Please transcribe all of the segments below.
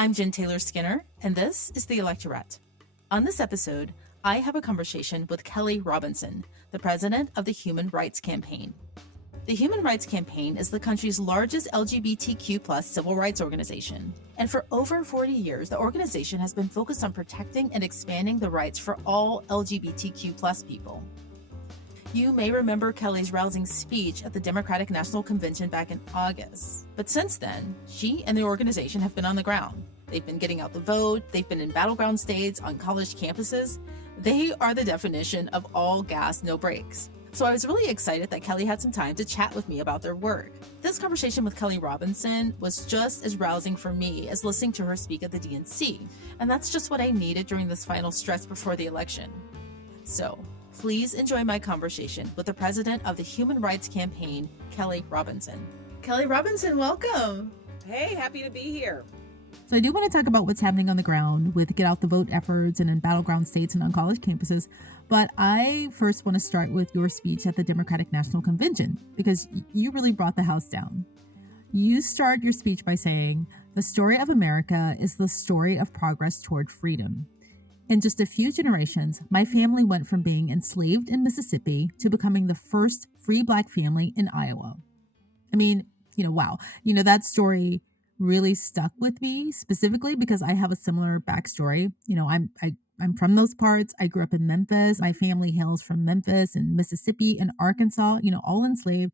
I'm Jen Taylor Skinner, and this is the Electorette. On this episode, I have a conversation with Kelley Robinson, the president of the Human Rights Campaign. The Human Rights Campaign is the country's largest LGBTQ+ civil rights organization. And for over 40 years, the organization has been focused on protecting and expanding the rights for all LGBTQ+ people. You may remember Kelley's rousing speech at the Democratic National Convention back in August. But since then, she and the organization have been on the ground. They've been getting out the vote, they've been in battleground states, on college campuses. They are the definition of all gas, no brakes. So I was really excited that Kelley had some time to chat with me about their work. This conversation with Kelley Robinson was just as rousing for me as listening to her speak at the DNC. And that's just what I needed during this final stretch before the election. So, please enjoy my conversation with the president of the Human Rights Campaign, Kelley Robinson. Kelley Robinson, welcome. Hey, happy to be here. So I do want to talk about what's happening on the ground with get out the vote efforts and in battleground states and on college campuses. But I first want to start with your speech at the Democratic National Convention, because you really brought the house down. You start your speech by saying, "The story of America is the story of progress toward freedom. In just a few generations, my family went from being enslaved in Mississippi to becoming the first free Black family in Iowa." I mean, wow. That story really stuck with me specifically because I have a similar backstory. I'm from those parts. I grew up in Memphis. My family hails from Memphis and Mississippi and Arkansas, all enslaved.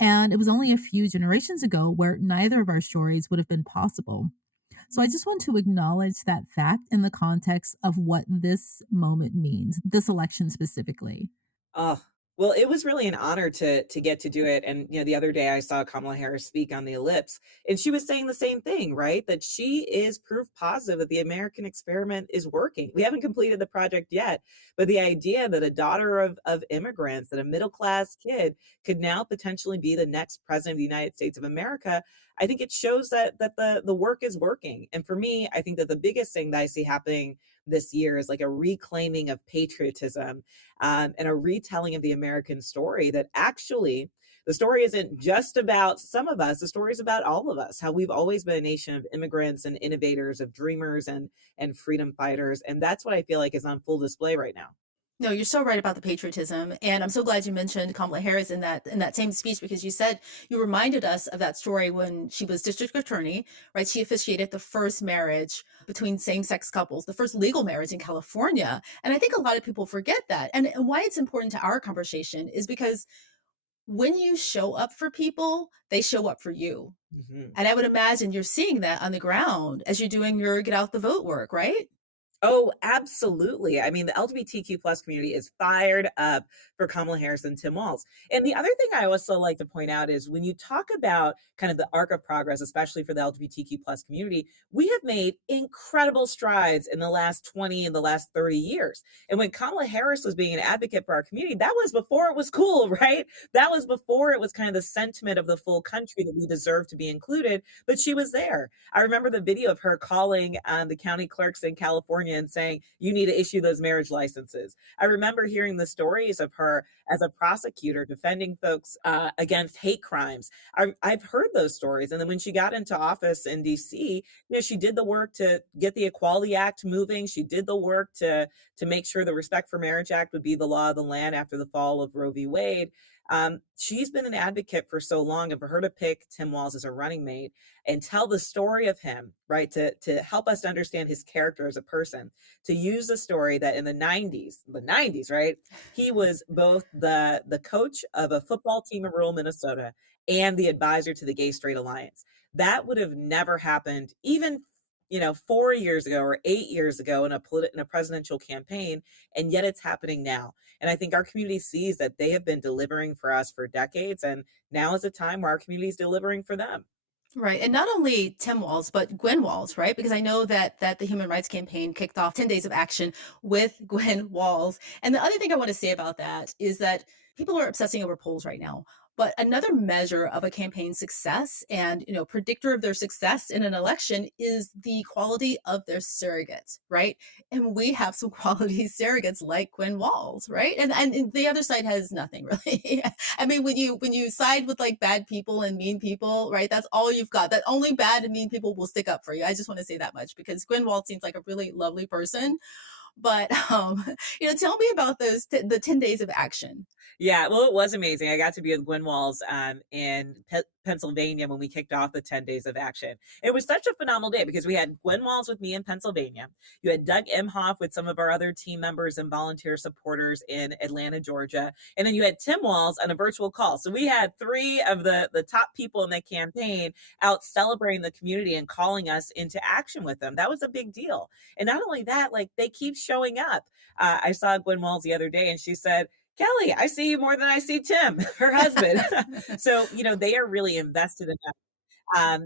And it was only a few generations ago where neither of our stories would have been possible. So I just want to acknowledge that fact in the context of what this moment means, this election specifically. Oh, well, it was really an honor to get to do it. And the other day I saw Kamala Harris speak on the Ellipse, and she was saying the same thing, right? That she is proof positive that the American experiment is working. We haven't completed the project yet, but the idea that a daughter of immigrants, that a middle class kid could now potentially be the next president of the United States of America, I think it shows that the work is working. And for me, I think that the biggest thing that I see happening this year is like a reclaiming of patriotism, and a retelling of the American story, that actually the story isn't just about some of us. The story is about all of us, how we've always been a nation of immigrants and innovators, of dreamers and freedom fighters. And that's what I feel like is on full display right now. No, you're so right about the patriotism. And I'm so glad you mentioned Kamala Harris in that same speech, because you reminded us of that story when she was district attorney, right? She officiated the first marriage between same-sex couples, the first legal marriage in California. And I think a lot of people forget that. And why it's important to our conversation is because when you show up for people, they show up for you. Mhm. And I would imagine you're seeing that on the ground as you're doing your get out the vote work, right? Oh, absolutely. I mean, the LGBTQ plus community is fired up for Kamala Harris and Tim Walz. And the other thing I also like to point out is when you talk about kind of the arc of progress, especially for the LGBTQ plus community, we have made incredible strides in the last 20 and the last 30 years. And when Kamala Harris was being an advocate for our community, that was before it was cool, right? That was before it was kind of the sentiment of the full country that we deserve to be included, but she was there. I remember the video of her calling the county clerks in California and saying, "You need to issue those marriage licenses." I remember hearing the stories of her as a prosecutor defending folks against hate crimes. I've heard those stories. And then when she got into office in DC, she did the work to get the Equality Act moving. She did the work to make sure the Respect for Marriage Act would be the law of the land after the fall of Roe v. Wade. She's been an advocate for so long, and for her to pick Tim Walz as a running mate and tell the story of him, right, to help us to understand his character as a person, to use the story that in the 90s, right, he was both the coach of a football team in rural Minnesota and the advisor to the Gay Straight Alliance. That would have never happened even 4 years ago or 8 years ago in a presidential campaign, and yet it's happening now. And I think our community sees that they have been delivering for us for decades, and now is a time where our community is delivering for them. Right. And not only Tim Walz, but Gwen Walz, right? Because I know that the Human Rights Campaign kicked off 10 days of action with Gwen Walz. And the other thing I want to say about that is that people are obsessing over polls right now. But another measure of a campaign's success and, predictor of their success in an election is the quality of their surrogates, right? And we have some quality surrogates like Gwen Walz, right? And the other side has nothing really. I mean, when you side with like bad people and mean people, right? That's all you've got. That only bad and mean people will stick up for you. I just want to say that much because Gwen Walz seems like a really lovely person. But tell me about the 10 days of action. Yeah, well, it was amazing. I got to be with Gwen Walls in Pennsylvania when we kicked off the 10 days of action. It was such a phenomenal day because we had Gwen Walls with me in Pennsylvania. You had Doug Imhoff with some of our other team members and volunteer supporters in Atlanta, Georgia. And then you had Tim Walls on a virtual call. So we had three of the top people in the campaign out celebrating the community and calling us into action with them. That was a big deal. And not only that, like they keep showing up. I saw Gwen Walls the other day and she said, Kelley, I see you more than I see Tim, her husband. So, they are really invested in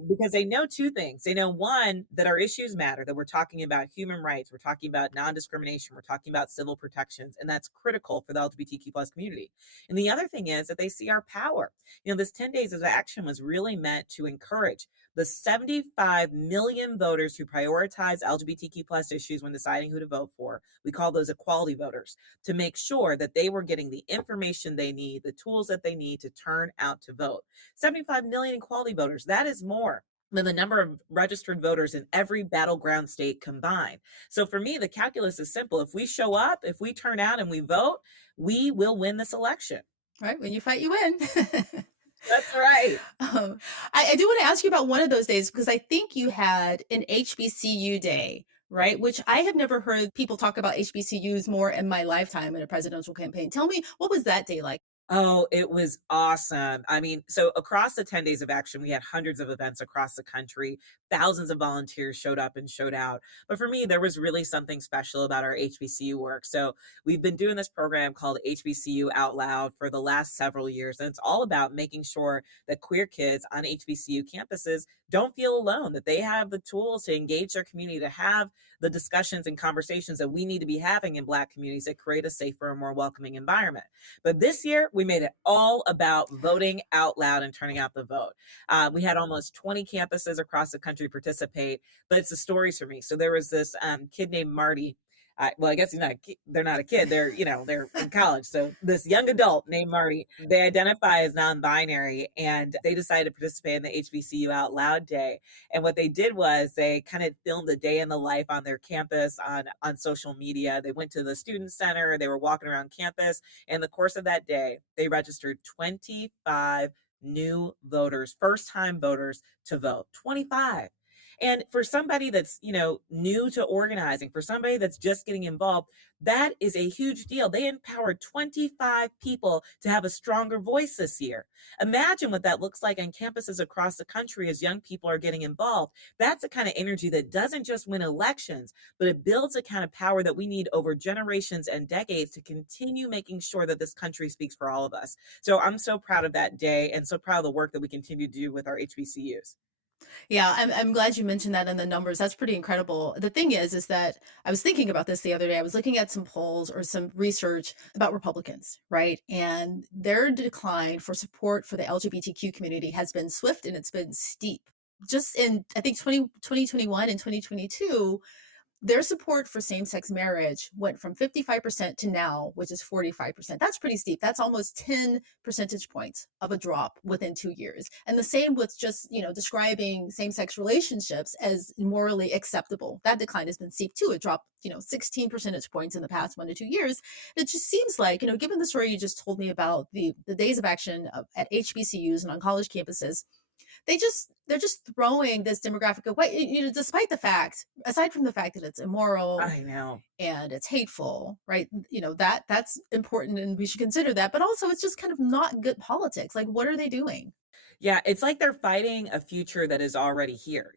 because they know two things. They know one, that our issues matter, that we're talking about human rights, we're talking about non-discrimination, we're talking about civil protections, and that's critical for the LGBTQ plus community. And the other thing is that they see our power. This 10 days of action was really meant to encourage the 75 million voters who prioritize LGBTQ plus issues when deciding who to vote for. We call those equality voters, to make sure that they were getting the information they need, the tools that they need to turn out to vote. 75 million equality voters, that is more than the number of registered voters in every battleground state combined. So for me, the calculus is simple. If we show up, if we turn out and we vote, we will win this election. Right. When you fight, you win. That's right. I do want to ask you about one of those days because I think you had an HBCU day, right? Which I have never heard people talk about HBCUs more in my lifetime in a presidential campaign. Tell me, what was that day like? Oh, it was awesome. I mean, so across the 10 days of action, we had hundreds of events across the country. Thousands of volunteers showed up and showed out. But for me, there was really something special about our HBCU work. So we've been doing this program called HBCU Out Loud for the last several years. And it's all about making sure that queer kids on HBCU campuses don't feel alone, that they have the tools to engage their community, to have the discussions and conversations that we need to be having in Black communities that create a safer and more welcoming environment. But this year, we made it all about voting out loud and turning out the vote. We had almost 20 campuses across the country participate, but it's the stories for me. So there was this kid named Marty. Well, I guess they're not a kid. They're in college. So this young adult named Marty, they identify as non-binary, and they decided to participate in the HBCU Out Loud Day. And what they did was they kind of filmed a day in the life on their campus on social media. They went to the student center. They were walking around campus. In the course of that day, they registered 25 new voters, first-time voters to vote. 25. And for somebody that's, new to organizing, for somebody that's just getting involved, that is a huge deal. They empowered 25 people to have a stronger voice this year. Imagine what that looks like on campuses across the country as young people are getting involved. That's the kind of energy that doesn't just win elections, but it builds a kind of power that we need over generations and decades to continue making sure that this country speaks for all of us. So I'm so proud of that day and so proud of the work that we continue to do with our HBCUs. Yeah, I'm glad you mentioned that in the numbers. That's pretty incredible. The thing is that I was thinking about this the other day. I was looking at some polls or some research about Republicans, right? And their decline for support for the LGBTQ community has been swift and it's been steep. Just in, I think, 2021 and 2022, their support for same-sex marriage went from 55% to now, which is 45%. That's pretty steep. That's almost 10 percentage points of a drop within 2 years. And the same with just, describing same-sex relationships as morally acceptable. That decline has been steep too. It dropped, 16 percentage points in the past 1 to 2 years. It just seems like, given the story you just told me about the days of action at HBCUs and on college campuses, they're just throwing this demographic away, despite the fact, aside from the fact that it's immoral I know. and it's hateful, right? That's important and we should consider that, but also it's just kind of not good politics. Like, what are they doing? Yeah, it's like they're fighting a future that is already here.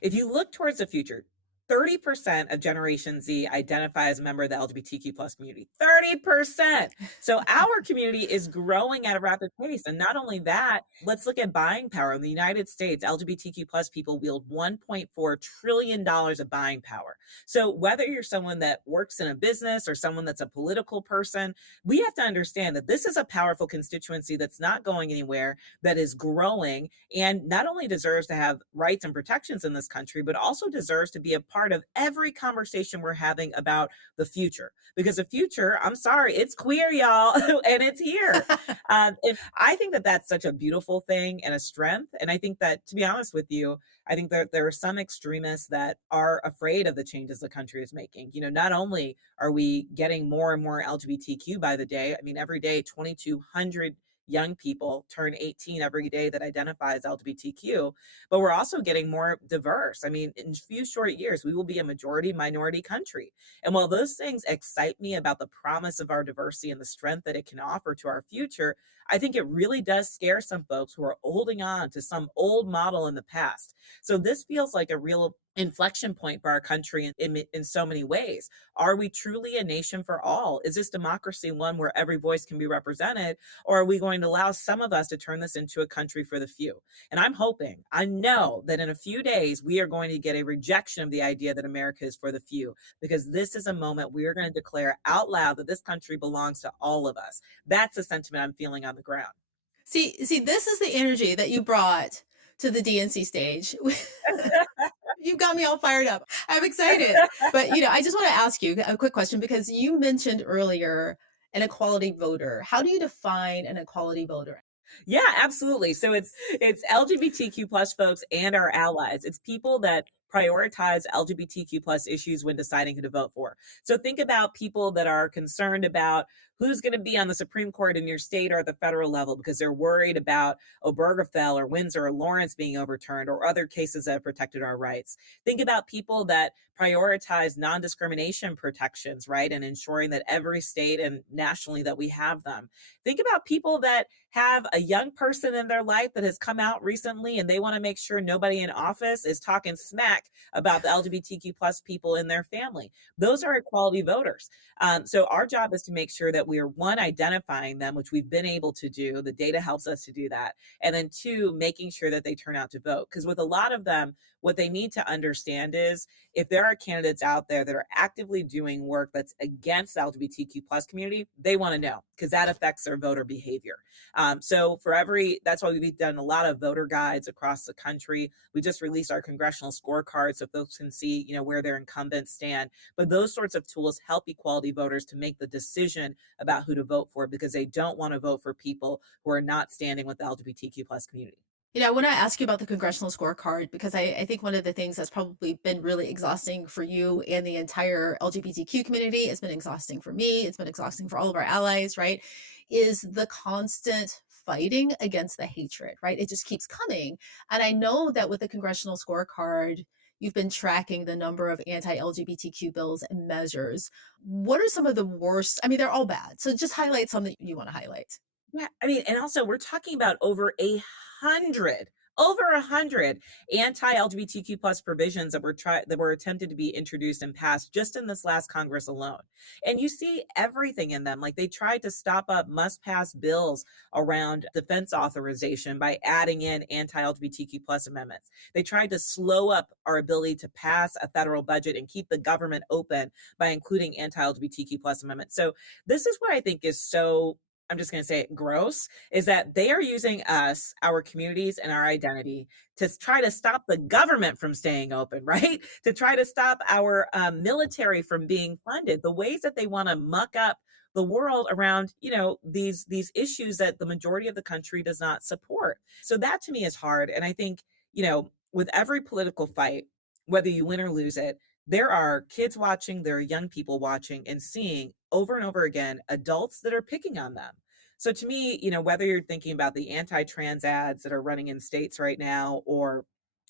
If you look towards the future, 30% of Generation Z identify as a member of the LGBTQ plus community. 30%. So our community is growing at a rapid pace. And not only that, let's look at buying power. In the United States, LGBTQ plus people wield $1.4 trillion of buying power. So whether you're someone that works in a business or someone that's a political person, we have to understand that this is a powerful constituency that's not going anywhere, that is growing, and not only deserves to have rights and protections in this country, but also deserves to be a part of every conversation we're having about the future. Because the future, I'm sorry, it's queer, y'all, and it's here. And I think that that's such a beautiful thing and a strength. And I think that, to be honest with you, I think that there are some extremists that are afraid of the changes the country is making. Not only are we getting more and more LGBTQ by the day, I mean, every day, 2,200 young people turn 18 every day that identify as LGBTQ, but we're also getting more diverse. I mean, in a few short years, we will be a majority minority country. And while those things excite me about the promise of our diversity and the strength that it can offer to our future, I think it really does scare some folks who are holding on to some old model in the past. So this feels like a real inflection point for our country in so many ways. Are we truly a nation for all? Is this democracy one where every voice can be represented? Or are we going to allow some of us to turn this into a country for the few? And I'm hoping, I know that in a few days, we are going to get a rejection of the idea that America is for the few, because this is a moment we are going to declare out loud that this country belongs to all of us. That's the sentiment I'm feeling on the ground. See, this is the energy that you brought to the DNC stage. You got me all fired up. I'm excited. But, I just want to ask you a quick question, because you mentioned earlier an equality voter. How do you define an equality voter? Yeah, absolutely. So it's LGBTQ plus folks and our allies. It's people that prioritize LGBTQ plus issues when deciding who to vote for. So think about people that are concerned about who's going to be on the Supreme Court in your state or at the federal level because they're worried about Obergefell or Windsor or Lawrence being overturned or other cases that have protected our rights. Think about people that prioritize non-discrimination protections, right? And ensuring that every state and nationally that we have them. Think about people that have a young person in their life that has come out recently and they want to make sure nobody in office is talking smack about the LGBTQ plus people in their family. Those are equality voters. So our job is to make sure that we are, one, identifying them, which we've been able to do. The data helps us to do that. And then two, making sure that they turn out to vote. Because with a lot of them, what they need to understand is if there are candidates out there that are actively doing work that's against the LGBTQ plus community, they want to know because that affects their voter behavior. So that's why we've done a lot of voter guides across the country. We just released our congressional scorecard so folks can see, where their incumbents stand. But those sorts of tools help equality voters to make the decision about who to vote for because they don't want to vote for people who are not standing with the LGBTQ plus community. I want to ask you about the congressional scorecard, because I think one of the things that's probably been really exhausting for you and the entire LGBTQ community, it's been exhausting for me, it's been exhausting for all of our allies, right, is the constant fighting against the hatred, right? It just keeps coming. And I know that with the congressional scorecard, you've been tracking the number of anti-LGBTQ bills and measures. What are some of the worst? I mean, they're all bad. So just highlight some that you want to highlight. Yeah, I mean, and also we're talking about over a hundred anti-LGBTQ plus provisions that were attempted to be introduced and passed just in this last Congress alone. And you see everything in them. Like they tried to stop up must-pass bills around defense authorization by adding in anti-LGBTQ plus amendments. They tried to slow up our ability to pass a federal budget and keep the government open by including anti-LGBTQ plus amendments. So this is what I think is so, I'm just going to say it, gross, is that they are using us, our communities, and our identity to try to stop the government from staying open, right? To try to stop our military from being funded. The ways that they want to muck up the world around, these issues that the majority of the country does not support. So that to me is hard. And I think, with every political fight, whether you win or lose it, there are kids watching, there are young people watching and seeing over and over again adults that are picking on them. So to me, whether you're thinking about the anti-trans ads that are running in states right now or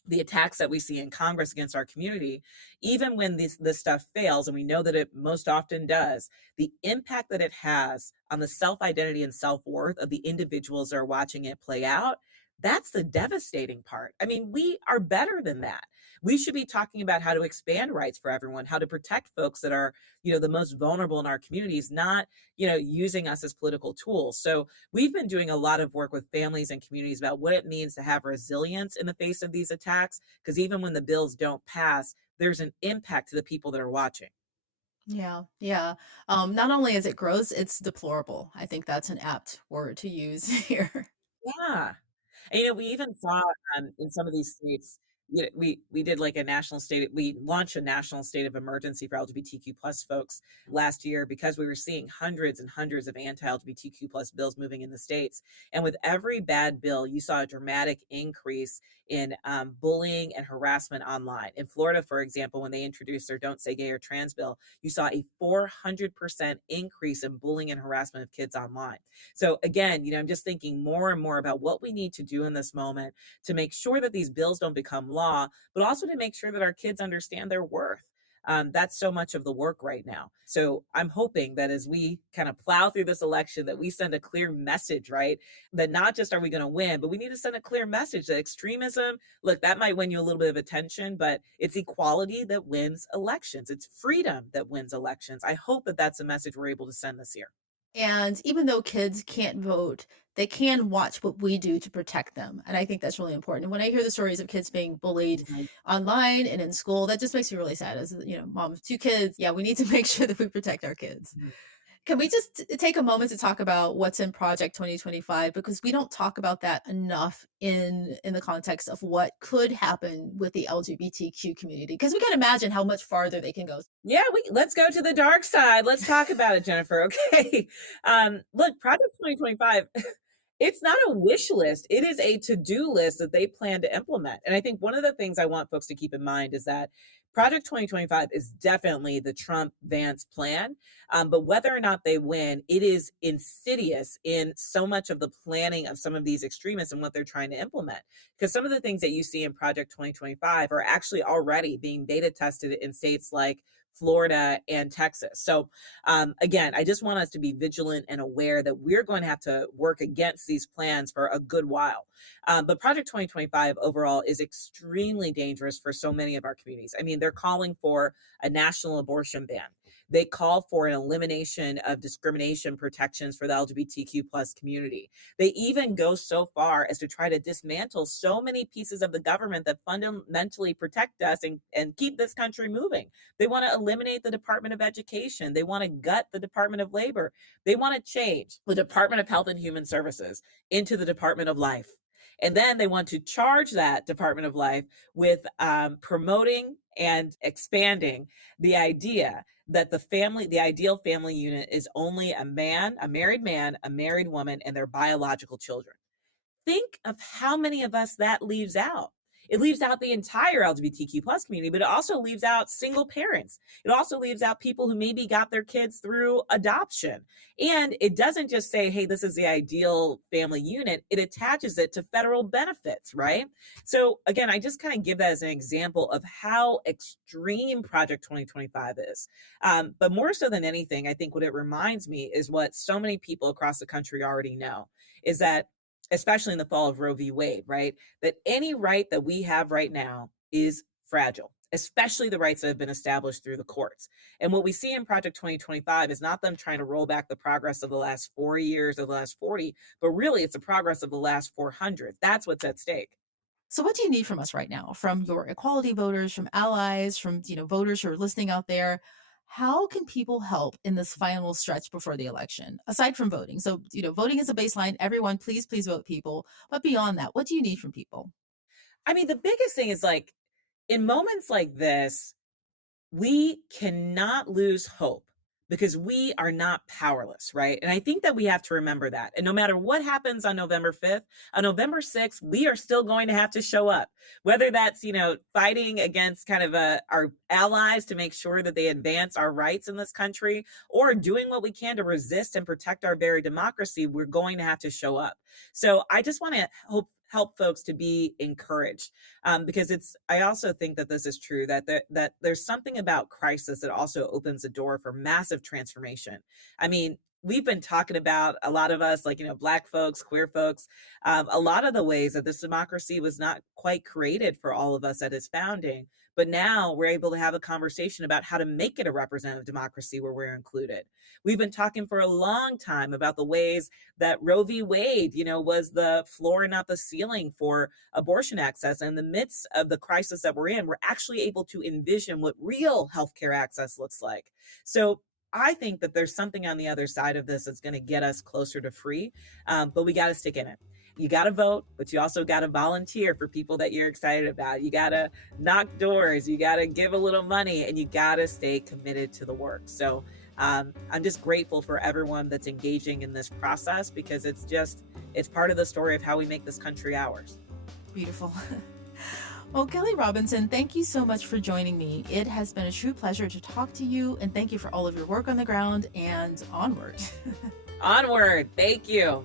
the attacks that we see in Congress against our community, even when this stuff fails, and we know that it most often does, the impact that it has on the self-identity and self-worth of the individuals that are watching it play out, that's the devastating part. I mean, we are better than that. We should be talking about how to expand rights for everyone, how to protect folks that are, the most vulnerable in our communities, not, using us as political tools. So we've been doing a lot of work with families and communities about what it means to have resilience in the face of these attacks, because even when the bills don't pass, there's an impact to the people that are watching. Yeah, yeah. Not only is it gross, it's deplorable. I think that's an apt word to use here. Yeah. And, we even saw, in some of these states, we did like a national state, we launched a national state of emergency for LGBTQ plus folks last year because we were seeing hundreds and hundreds of anti-LGBTQ plus bills moving in the states. And with every bad bill, you saw a dramatic increase in bullying and harassment online. In Florida, for example, when they introduced their Don't Say Gay or Trans bill, you saw a 400% increase in bullying and harassment of kids online. So again, I'm just thinking more and more about what we need to do in this moment to make sure that these bills don't become law, but also to make sure that our kids understand their worth. That's so much of the work right now. So I'm hoping that as we kind of plow through this election, that we send a clear message, right? That not just are we going to win, but we need to send a clear message that extremism, look, that might win you a little bit of attention, but it's equality that wins elections. It's freedom that wins elections. I hope that that's a message we're able to send this year. And even though kids can't vote, they can watch what we do to protect them. And I think that's really important. And when I hear the stories of kids being bullied Mhm. online and in school, that just makes me really sad. As mom of two kids, yeah, we need to make sure that we protect our kids. Can we just take a moment to talk about what's in Project 2025, because we don't talk about that enough in the context of what could happen with the LGBTQ community, because we can imagine how much farther they can go. Yeah, let's go to the dark side. Let's talk about it, Jennifer. Okay. Look, Project 2025, it's not a wish list. It is a to-do list that they plan to implement. And I think one of the things I want folks to keep in mind is that Project 2025 is definitely the Trump Vance plan. But whether or not they win, it is insidious in so much of the planning of some of these extremists and what they're trying to implement. Because some of the things that you see in Project 2025 are actually already being beta tested in states like Florida and Texas. So again, I just want us to be vigilant and aware that we're going to have to work against these plans for a good while. But Project 2025 overall is extremely dangerous for so many of our communities. I mean, they're calling for a national abortion ban. They call for an elimination of discrimination protections for the LGBTQ plus community. They even go so far as to try to dismantle so many pieces of the government that fundamentally protect us and keep this country moving. They want to eliminate the Department of Education. They want to gut the Department of Labor. They want to change the Department of Health and Human Services into the Department of Life. And then they want to charge that Department of Life with promoting and expanding the idea that the ideal family unit is only a married man, a married woman, and their biological children. Think of how many of us that leaves out. It leaves out the entire LGBTQ plus community, but it also leaves out single parents. It also leaves out people who maybe got their kids through adoption. And it doesn't just say, hey, this is the ideal family unit. It attaches it to federal benefits, right? So again, I just kind of give that as an example of how extreme Project 2025 is. But more so than anything, I think what it reminds me is what so many people across the country already know, is that especially in the fall of Roe v. Wade, right? That any right that we have right now is fragile, especially the rights that have been established through the courts. And what we see in Project 2025 is not them trying to roll back the progress of the last 4 years or the last 40, but really it's the progress of the last 400. That's what's at stake. So what do you need from us right now? From your equality voters, from allies, from voters who are listening out there? How can people help in this final stretch before the election, aside from voting? So, voting is a baseline. Everyone, please, please vote, people. But beyond that, what do you need from people? I mean, the biggest thing is like in moments like this, we cannot lose hope because we are not powerless, right? And I think that we have to remember that. And no matter what happens on November 5th, on November 6th, we are still going to have to show up, whether that's, fighting against kind of our allies to make sure that they advance our rights in this country, or doing what we can to resist and protect our very democracy. We're going to have to show up. So I just want to help folks to be encouraged, because I also think that this is true, that there's something about crisis that also opens the door for massive transformation. I mean, we've been talking about, a lot of us, like, Black folks, queer folks, a lot of the ways that this democracy was not quite created for all of us at its founding. But now we're able to have a conversation about how to make it a representative democracy where we're included. We've been talking for a long time about the ways that Roe v. Wade, was the floor and not the ceiling for abortion access. And in the midst of the crisis that we're in, we're actually able to envision what real healthcare access looks like. So I think that there's something on the other side of this that's going to get us closer to free, but we got to stick in it. You got to vote, but you also got to volunteer for people that you're excited about. You got to knock doors, you got to give a little money, and you got to stay committed to the work. So I'm just grateful for everyone that's engaging in this process, because it's part of the story of how we make this country ours. Beautiful. Well, Kelley Robinson, thank you so much for joining me. It has been a true pleasure to talk to you, and thank you for all of your work on the ground, and onward. Onward. Thank you.